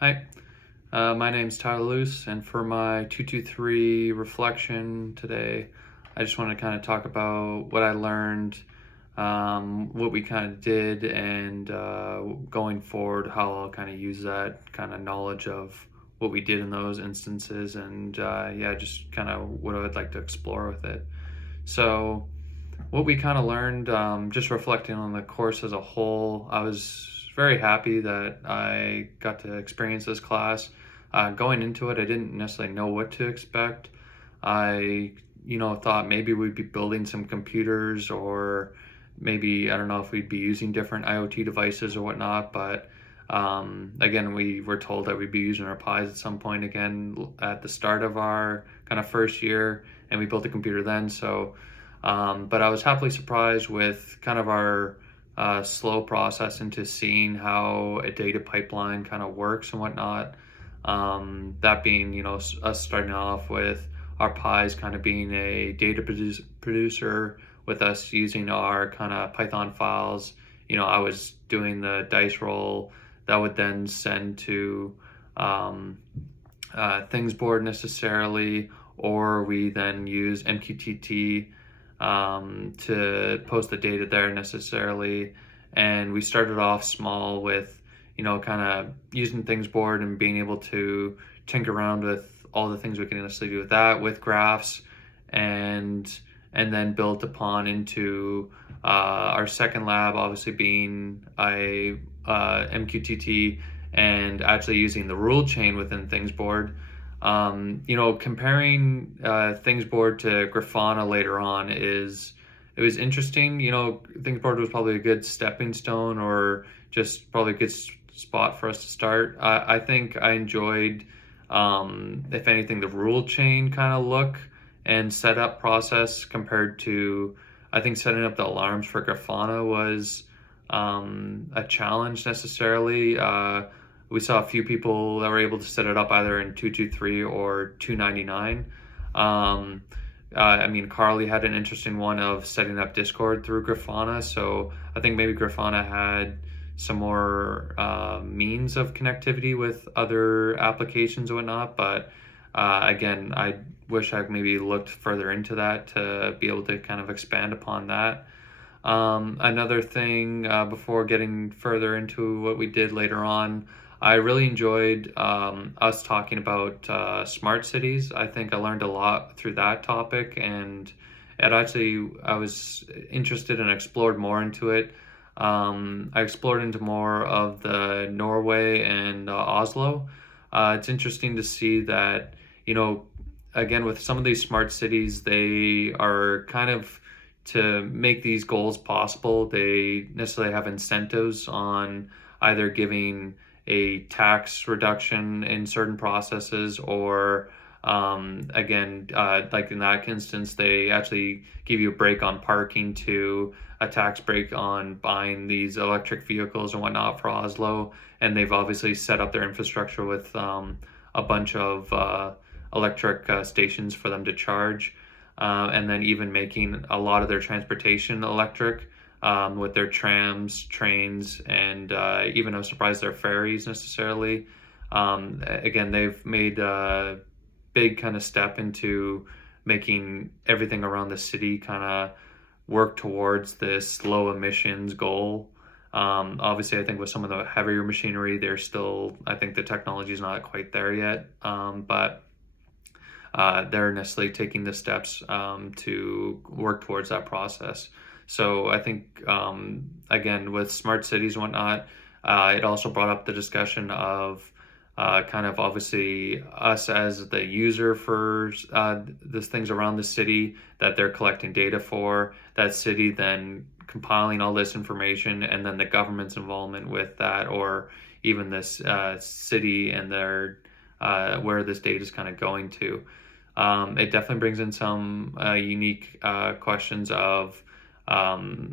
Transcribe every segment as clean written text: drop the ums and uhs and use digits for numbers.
Hi, my name's Tyler Luce, and for my 223 reflection today, I just want to kind of talk about what I learned, what we kind of did, and going forward, how I'll kind of use that kind of knowledge of what we did in those instances, and yeah, just kind of what I would like to explore with it. So, what we kind of learned, just reflecting on the course as a whole, I was very happy that I got to experience this class. Going into it, I didn't necessarily know what to expect. I, thought maybe we'd be building some computers, or maybe, I don't know if we'd be using different IoT devices or whatnot, but again, we were told that we'd be using our Pis at some point again at the start of our kind of first year, and we built a computer then. So, but I was happily surprised with kind of our slow process into seeing how a data pipeline kind of works and whatnot. That being, us starting off with our Pis kind of being a data producer, with us using our kind of Python files. I was doing the dice roll that would then send to um, things board necessarily, or we then use MQTT to post the data there necessarily. And we started off small with, kind of using things board and being able to tinker around with all the things we can necessarily do with that, with graphs, and then built upon into our second lab, obviously being a MQTT, and actually using the rule chain within Thingsboard. Comparing Thingsboard to Grafana later on it was interesting. Thingsboard was probably a good stepping stone, or just probably a good spot for us to start. I think I enjoyed, if anything, the rule chain kind of look and setup process compared to, I think setting up the alarms for Grafana was a challenge necessarily. We saw a few people that were able to set it up either in 223 or 299. I mean, Carly had an interesting one of setting up Discord through Grafana, so I think maybe Grafana had some more means of connectivity with other applications and whatnot. But again, I wish I maybe looked further into that to be able to kind of expand upon that. Another thing, before getting further into what we did later on, I really enjoyed us talking about smart cities. I think I learned a lot through that topic, and I was interested and explored more into it. I explored into more of the Norway and Oslo. It's interesting to see that, again, with some of these smart cities, they are kind of, to make these goals possible, they necessarily have incentives on either giving a tax reduction in certain processes, or again, like in that instance, they actually give you a break on parking, to a tax break on buying these electric vehicles and whatnot for Oslo. And they've obviously set up their infrastructure with a bunch of electric stations for them to charge, and then even making a lot of their transportation electric, with their trams, trains, and even I'm surprised their ferries necessarily. Again, they've made a big kind of step into making everything around the city kind of work towards this low emissions goal. Obviously, I think with some of the heavier machinery, I think the technology is not quite there yet. But they're necessarily taking the steps to work towards that process. So I think, again, with smart cities and whatnot, it also brought up the discussion of kind of obviously us as the user for the things around the city that they're collecting data for, that city then compiling all this information, and then the government's involvement with that, or even this city and their where this data is kind of going to. It definitely brings in some unique questions of,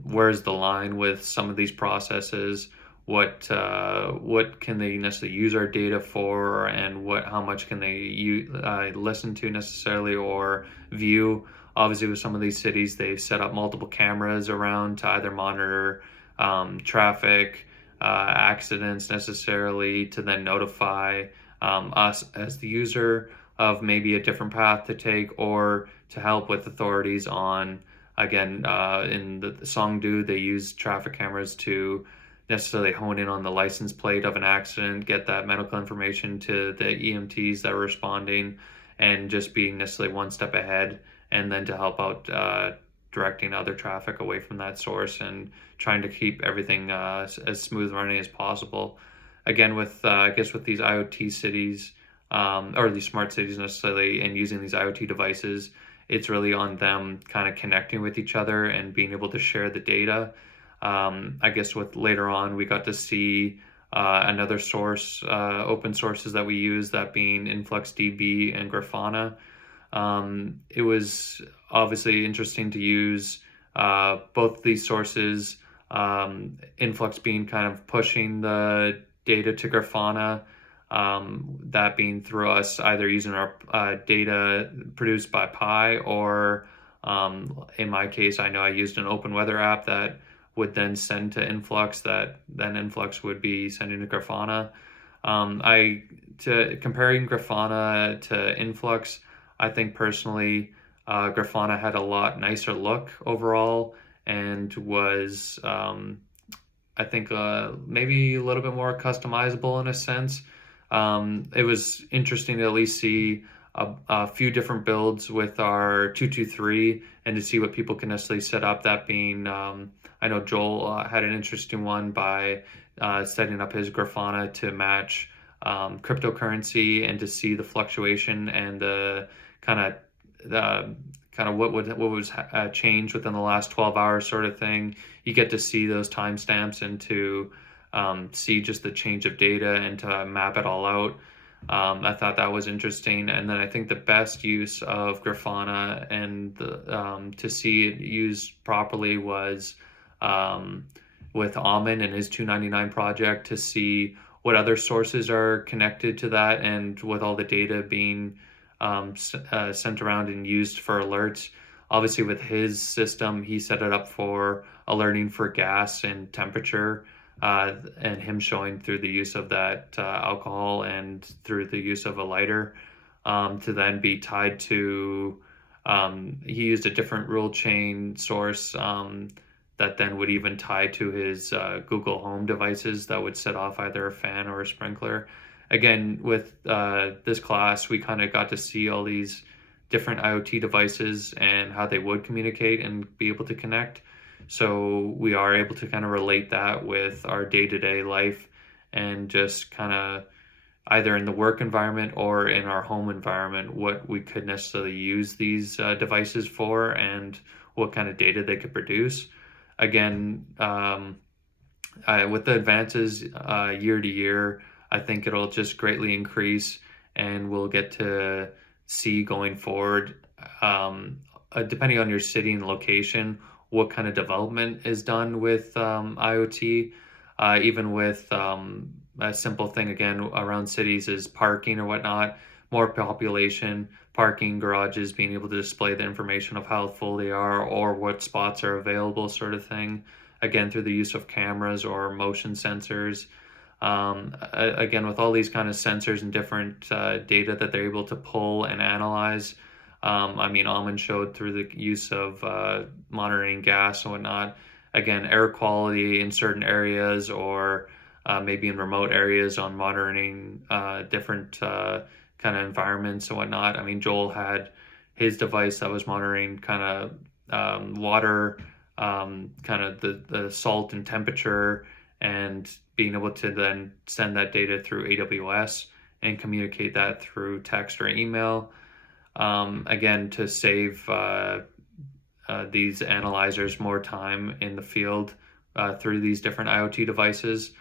where's the line with some of these processes? What can they necessarily use our data for, and how much can they listen to necessarily, or view? Obviously, with some of these cities, they've set up multiple cameras around to either monitor traffic, accidents necessarily to then notify us as the user of maybe a different path to take, or to help with authorities on, again, in the Songdo, they use traffic cameras to necessarily hone in on the license plate of an accident, get that medical information to the EMTs that are responding, and just being necessarily one step ahead, and then to help out directing other traffic away from that source and trying to keep everything as smooth running as possible. Again, with I guess with these IoT cities, or these smart cities necessarily, and using these IoT devices, it's really on them kind of connecting with each other and being able to share the data. I guess with later on, we got to see another source, open sources that we use, that being InfluxDB and Grafana. It was obviously interesting to use both these sources, Influx being kind of pushing the data to Grafana, that being through us either using our data produced by Pi, or in my case, I know I used an open weather app that would then send to Influx, that then Influx would be sending to Grafana. I to comparing Grafana to Influx, I think personally, Grafana had a lot nicer look overall, and was I think maybe a little bit more customizable in a sense. It was interesting to at least see a few different builds with our 223, and to see what people can necessarily set up. That being, I know Joel had an interesting one by setting up his Grafana to match cryptocurrency, and to see the fluctuation and the kind of what was changed within the last 12 hours, sort of thing. You get to see those timestamps, and to see just the change of data, and to map it all out. I thought that was interesting. And then I think the best use of Grafana, and to see it used properly, was with Amin and his 299 project, to see what other sources are connected to that, and with all the data being sent around and used for alerts. Obviously, with his system, he set it up for alerting for gas and temperature, and him showing through the use of that alcohol, and through the use of a lighter, to then be tied to. He used a different rule chain source, that then would even tie to his Google Home devices, that would set off either a fan or a sprinkler. Again, with this class, we kind of got to see all these different IoT devices and how they would communicate and be able to connect. So we are able to kind of relate that with our day-to-day life, and just kind of either in the work environment or in our home environment, what we could necessarily use these devices for, and what kind of data they could produce. Again, with the advances year to year, I think it'll just greatly increase, and we'll get to see going forward, depending on your city and location, what kind of development is done with IoT. Even with a simple thing, again, around cities, is parking or whatnot, more population, parking garages being able to display the information of how full they are, or what spots are available, sort of thing. Again, through the use of cameras or motion sensors. Again, with all these kind of sensors and different data that they're able to pull and analyze. I mean, Almond showed through the use of monitoring gas and whatnot. Again, air quality in certain areas, or maybe in remote areas, on monitoring different kind of environments and whatnot. I mean, Joel had his device that was monitoring kind of water, kind of the salt and temperature, and being able to then send that data through AWS and communicate that through text or email. Again, to save these analyzers more time in the field through these different IoT devices.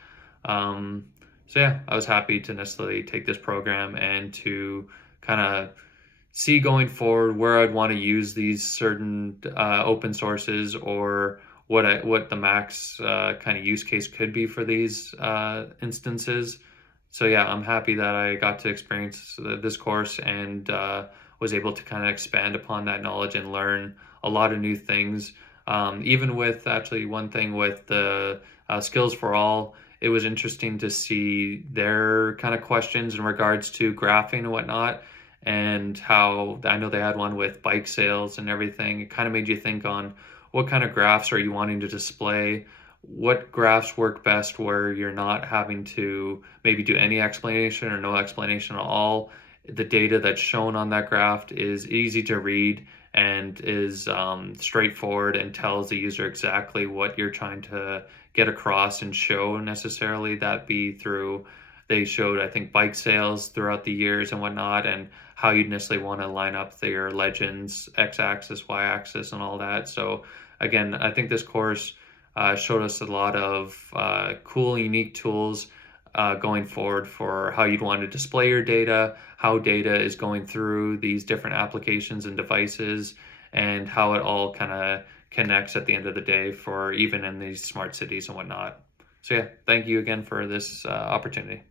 So yeah, I was happy to necessarily take this program, and to kind of see going forward where I'd want to use these certain open sources, or what the max kind of use case could be for these instances. So yeah, I'm happy that I got to experience this course, and was able to kind of expand upon that knowledge and learn a lot of new things. Even with, actually, one thing with the Skills for All, it was interesting to see their kind of questions in regards to graphing and whatnot, and how I know they had one with bike sales and everything. It kind of made you think on what kind of graphs are you wanting to display, what graphs work best where you're not having to maybe do any explanation or no explanation at all. The data that's shown on that graph is easy to read and is straightforward and tells the user exactly what you're trying to get across and show necessarily. That be through, they showed, I think, bike sales throughout the years and whatnot, and how you'd necessarily want to line up their legends, x-axis, y-axis, and all that. So again, I think this course showed us a lot of cool, unique tools going forward for how you'd want to display your data, how data is going through these different applications and devices, and how it all kind of connects at the end of the day for even in these smart cities and whatnot. So yeah, thank you again for this opportunity.